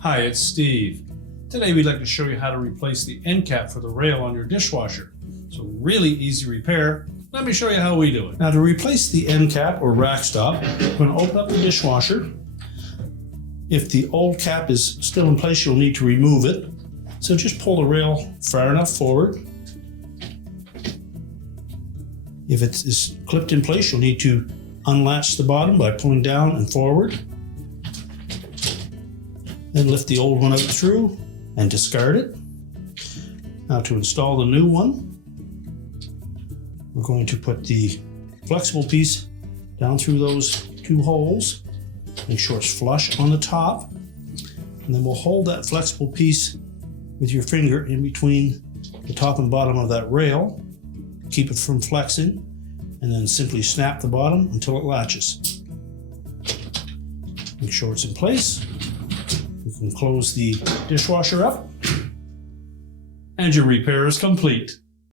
Hi, it's Steve. Today we'd like to show you how to replace the end cap for the rail on your dishwasher. So really easy repair. Let me show you how we do it. Now to replace the end cap or rack stop, we're going to open up the dishwasher. If the old cap is still in place, you'll need to remove it. So just pull the rail far enough forward. If it is clipped in place, you'll need to unlatch the bottom by pulling down and forward. Then lift the old one out through and discard it. Now to install the new one, we're going to put the flexible piece down through those two holes. Make sure it's flush on the top. And then we'll hold that flexible piece with your finger in between the top and bottom of that rail. Keep it from flexing, and then simply snap the bottom until it latches. Make sure it's in place. You can close the dishwasher up, and your repair is complete.